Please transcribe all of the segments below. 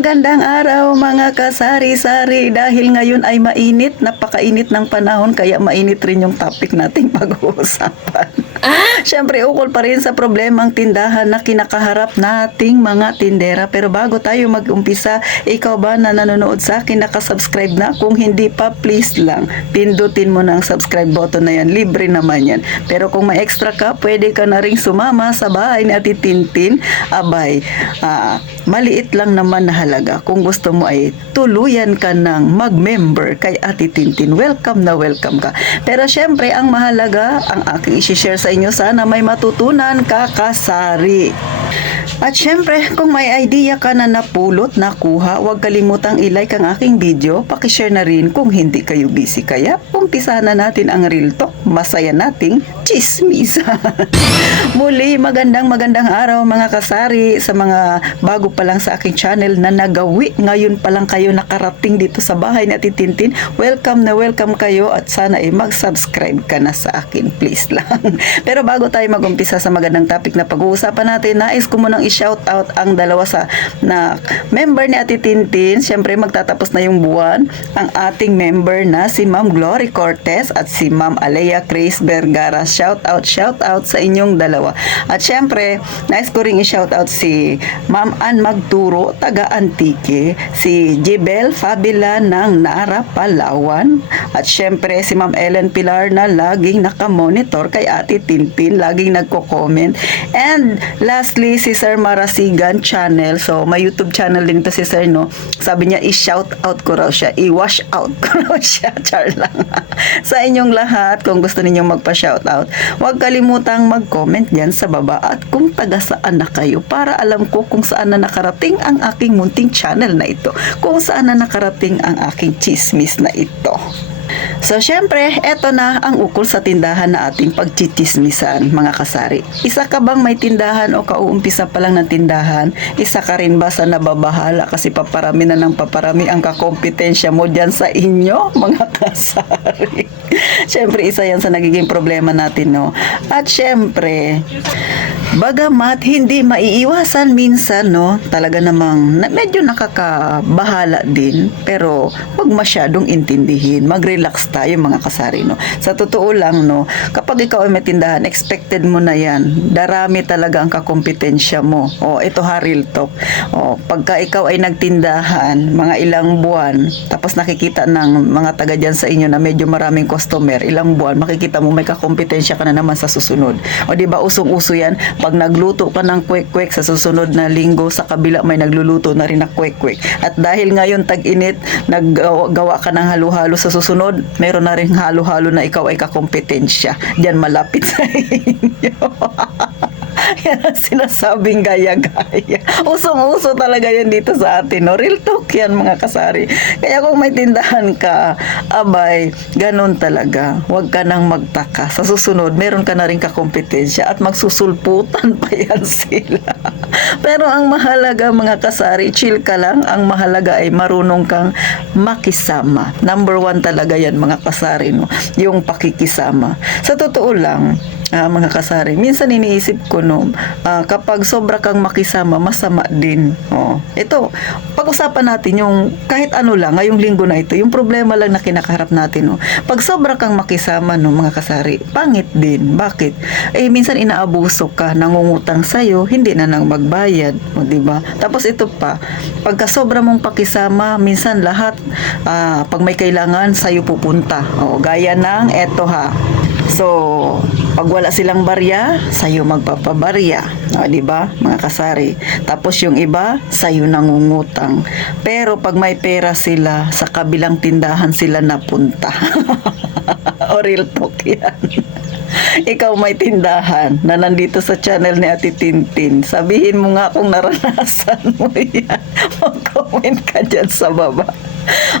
Magandang araw mga kasari-sari dahil ngayon ay mainit, napakainit ng panahon kaya mainit rin yung topic nating pag-uusapan. Siyempre ukol pa rin sa problemang tindahan na kinakaharap nating mga tindera. Pero bago tayo mag-umpisa, ikaw ba na nanonood sa akin, nakasubscribe na? Kung hindi pa, please lang, pindutin mo ng subscribe button na yan, libre naman yan. Pero kung may extra ka, pwede ka na rin sumama sa bahay ni Ate Tintin. Abay, maliit lang naman na halaga. Kung gusto mo ay tuluyan ka ng mag-member kay Ate Tintin. Welcome na welcome ka. Pero syempre, ang mahalaga, ang aking isi-share sa inyo, sana may matutunan ka, kasari. At syempre, kung may idea ka na napulot, nakuha, huwag kalimutang i-like ang aking video, pakishare na rin kung hindi kayo busy. Kaya, umpisahan na natin ang Real Talk, masaya nating chismis. Muli, magandang araw mga kasari, sa mga bago pa lang sa aking channel na nagawi. Ngayon pa lang kayo nakarating dito sa bahay ni Ate Tintin. Welcome na welcome kayo at sana ay mag-subscribe ka na sa akin, please lang. Pero bago tayo mag-umpisa sa magandang topic na pag-uusapan natin, nais ko munang i-shout out ang dalawa sa na member ni Ate Tintin. Siyempre magtatapos na yung buwan, ang ating member na si Ma'am Glory Cortez at si Ma'am Alea Grace Vergara. Shout out sa inyong dalawa. At siyempre, nais ko ring i-shout out si Ma'am Ann Magturo, taga Antique, si Jibel Fabila ng Nara, Palawan, at siyempre si Ma'am Ellen Pilar na laging nakamonitor kay Ate Tintin, laging nagko-comment. And lastly, si Sir Marasigan channel. So, may YouTube channel din to si Sir, no? Sabi niya, i-shout out ko raw siya, i-wash out ko raw siya, char lang. Sa inyong lahat, kung gusto ninyong magpa-shout out, huwag kalimutang mag-comment dyan sa baba at kung taga saan na kayo para alam ko kung saan na nakarating ang aking munting channel na ito, kung saan na nakarating ang aking chismis na ito. So, syempre, eto na ang ukol sa tindahan na ating pagchichismisan, mga kasari. Isa ka bang may tindahan o kauumpisa pa lang ng tindahan? Isa ka rin ba sa nababahala kasi paparami na ng paparami ang kakompetensya mo dyan sa inyo, mga kasari? Syempre, isa yan sa nagiging problema natin, no? At syempre, bagamat hindi maiiwasan minsan, no, talaga namang medyo nakakabahala din, pero wag masyadong intindihin, mag-relax tayo mga kasari, no. Sa totoo lang, no, kapag ikaw ay may tindahan, expected mo na yan, darami talaga ang kakompetensya mo. O, ito ha, real talk. O, pagka ikaw ay nagtindahan, mga ilang buwan, tapos nakikita ng mga taga dyan sa inyo na medyo maraming customer, ilang buwan, makikita mo may kakompetensya ka na naman sa susunod. O, di ba usong-uso yan? Pag nagluto ka ng kwek-kwek, sa susunod na linggo sa kabila may nagluluto na rin na kwek-kwek. At dahil ngayon tag-init, naggawa ka ng halo-halo, sa susunod, meron na rin halo-halo na ikaw ay kakompetensya. Diyan malapit sa inyo. Yan ang sinasabing gaya-gaya. Usong-uso talaga yan dito sa atin, no? Real talk yan, mga kasari. Kaya kung may tindahan ka, abay, ganun talaga. Huwag ka nang magtaka. Sa susunod, meron ka na rin kakompetensya at magsusulputan pa yan sila. Pero ang mahalaga, mga kasari, chill ka lang. Ang mahalaga ay marunong kang makisama. Number 1 talaga yan, mga kasari, no? Yung pakikisama. Sa totoo lang, mga kasari, minsan iniisip ko, no, kapag sobra kang makisama, masama din. Ito, pag-usapan natin yung kahit ano lang, ngayong linggo na ito, yung problema lang na kinakaharap natin, no. Pag sobra kang makisama, no, mga kasari, pangit din. Bakit? Minsan inaabuso ka, nangungutang sa'yo, hindi na nang magbayad, di ba? Tapos ito pa, pagka sobra mong pakisama, minsan lahat, pag may kailangan, sa'yo pupunta. Gaya ng eto ha. So, pag wala silang barya, sa'yo magpapabarya. Di ba, mga kasari? Tapos yung iba, sa'yo nangungutang. Pero pag may pera sila, sa kabilang tindahan sila napunta. O real talk yan. Ikaw may tindahan na nandito sa channel ni Ate Tintin. Sabihin mo nga kung naranasan mo yan. Mag-comment ka dyan sa baba.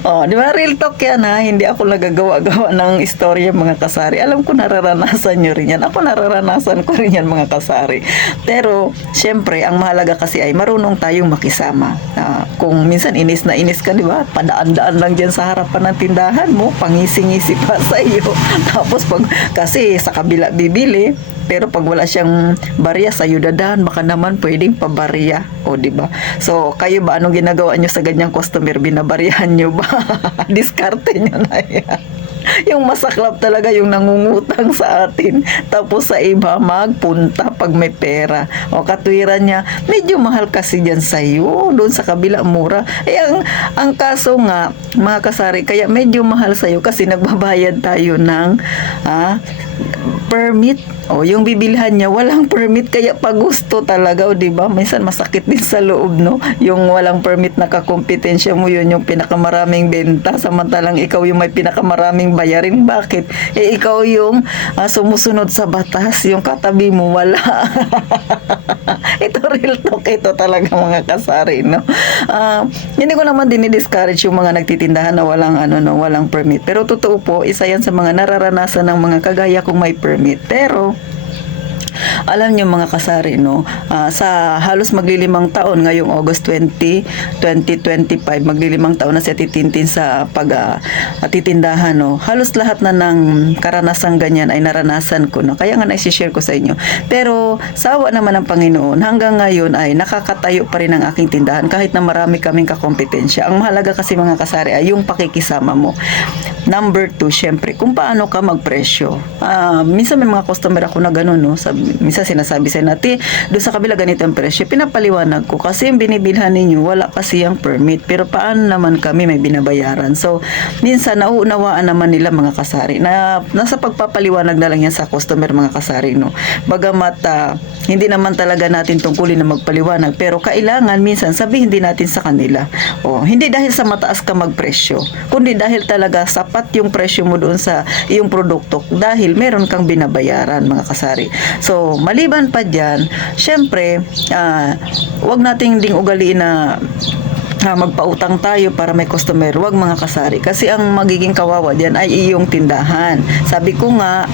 Di ba, real talk yan ha, hindi ako nagagawa-gawa ng istorya, mga kasari. Alam ko nararanasan nyo rin yan, ako nararanasan ko rin yan, mga kasari. Pero syempre ang mahalaga kasi ay marunong tayong makisama. Kung minsan inis na inis ka, di ba, padaan-daan lang dyan sa harapan ng tindahan mo, pangisi-ngisi pa sa iyo. Tapos pag kasi sa kabila bibili, Pero pag wala siyang barya sa dadaan, baka naman pwedeng pabarya. O, di ba? So, kayo ba, anong ginagawa nyo sa ganyang customer? Binabaryahan nyo ba? Diskarte nyo na yan. Yung masaklap talaga yung nangungutang sa atin, tapos sa iba magpunta pag may pera. O katwiran niya, medyo mahal kasi dyan sa'yo, doon sa kabila mura. Ang kaso nga, mga kasari, kaya medyo mahal sa'yo kasi nagbabayad tayo ng permit. O, yung bibilhan niya, walang permit, kaya pag gusto talaga, o, diba? Minsan masakit din sa loob, no? Yung walang permit na kakompetensya mo, yun yung pinakamaraming benta, samantalang ikaw yung may pinakamaraming bayarin. Bakit? Ikaw yung sumusunod sa batas, yung katabi mo, wala. Ito real talk, ito talaga mga kasari, no? Hindi ko naman dinidiscourage yung mga nagtitindahan na walang permit. Pero totoo po, isa yan sa mga nararanasan ng mga kagaya kung may permit. Pero alam niyo mga kasari, no, sa halos maglilimang taon ngayong August 2025, maglilimang taon na siya titintin sa titindahan, no. Halos lahat na ng karanasang ganyan ay naranasan ko, no. Kaya nga na-share ko sa inyo. Pero sa awa naman ng Panginoon, hanggang ngayon ay nakakatayo pa rin ang aking tindahan kahit na marami kaming kakompetensya. Ang mahalaga kasi mga kasari ay yung pakikisama mo. Number 2, syempre, kung paano ka magpresyo. Minsan may mga customer ako na gano'n, no. Minsan sinasabi sa natin, doon sa kabila ganito ang presyo. Pinapaliwanag ko kasi yung binibilhan ninyo, wala kasi yung permit. Pero paano naman kami may binabayaran? So, minsan nauunawaan naman nila mga kasari na nasa pagpapaliwanag na lang yan sa customer mga kasari, no. Bagamat hindi naman talaga natin tungkulin na magpaliwanag, pero kailangan minsan sabihin din natin sa kanila. Hindi dahil sa mataas ka magpresyo, kundi dahil talaga sapat yung presyo mo doon sa iyong produkto dahil meron kang binabayaran mga kasari. So, maliban pa dyan, syempre, wag nating ding ugaliin na magpautang tayo para may customer. Wag mga kasari. Kasi ang magiging kawawa dyan ay iyong tindahan. Sabi ko nga,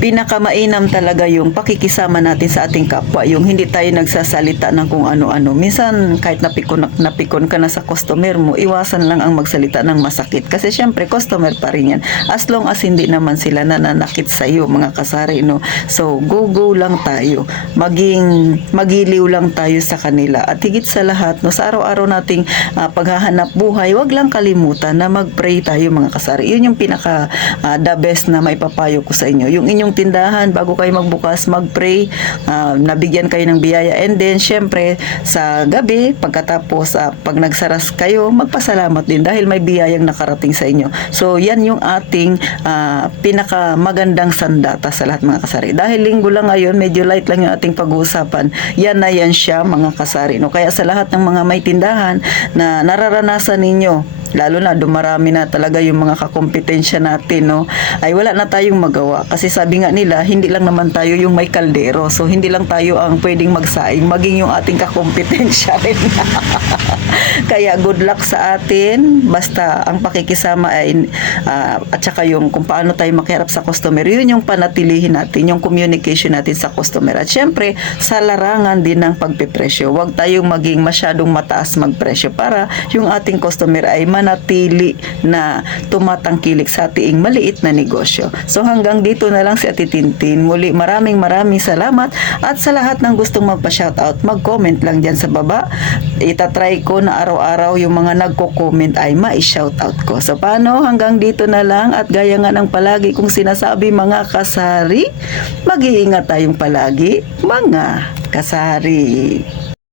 pinakamainam talaga yung pakikisama natin sa ating kapwa, yung hindi tayo nagsasalita ng kung ano-ano. Minsan kahit napikon ka na sa customer mo, iwasan lang ang magsalita ng masakit kasi syempre customer pa rin yan, as long as hindi naman sila nananakit sa iyo mga kasari, no. So go lang tayo, magiliw lang tayo sa kanila, at higit sa lahat, no, sa araw-araw nating paghahanap buhay, wag lang kalimutan na mag-pray tayo mga kasari. Yun yung pinaka the best na maipapayo ko sa inyo. Yung inyong tindahan, bago kayo magbukas, mag-pray, nabigyan kayo ng biyaya, and then syempre sa gabi pagkatapos pag nagsaras kayo, magpasalamat din dahil may biyayang nakarating sa inyo. So yan yung ating pinaka magandang sandata sa lahat mga kasari. Dahil linggo lang ngayon, medyo light lang yung ating pag-uusapan, yan na yan siya mga kasari, no. Kaya sa lahat ng mga may tindahan na nararanasan ninyo, lalo na dumarami na talaga yung mga kakompetensya natin, no, ay wala na tayong magawa kasi sabi nga nila, hindi lang naman tayo yung may kaldero, so hindi lang tayo ang pwedeng magsaing, maging yung ating kakompetensya rin. Kaya good luck sa atin, basta ang pakikisama ay at saka yung kung paano tayo makiharap sa customer, yun yung panatilihin natin, yung communication natin sa customer, at syempre sa larangan din ng pagpipresyo, wag tayong maging masyadong mataas magpresyo para yung ating customer ay manatili na tumatangkilik sa ating maliit na negosyo. So hanggang dito na lang si Ate Tintin. Muli maraming salamat, at sa lahat ng gustong magpa-shoutout, mag-comment lang dyan sa baba. Itatry ko na araw-araw yung mga nagko-comment ay ma-shoutout ko. So paano, hanggang dito na lang, at gaya nga ng palagi kong sinasabi mga kasari, mag-iingat tayong palagi mga kasari.